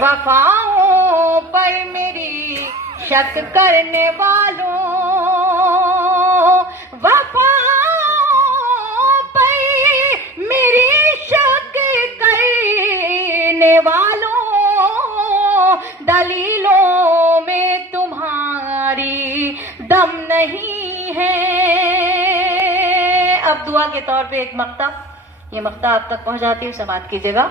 वफाओं पर मेरी शक करने वालों, वफाओं पर मेरी शक करने वालों, दलीलों में तुम्हारी दम नहीं है। अब दुआ के तौर पे एक मक्ता, ये मक्ता आप तक पहुंचाती हूँ, समाप्त कीजिएगा।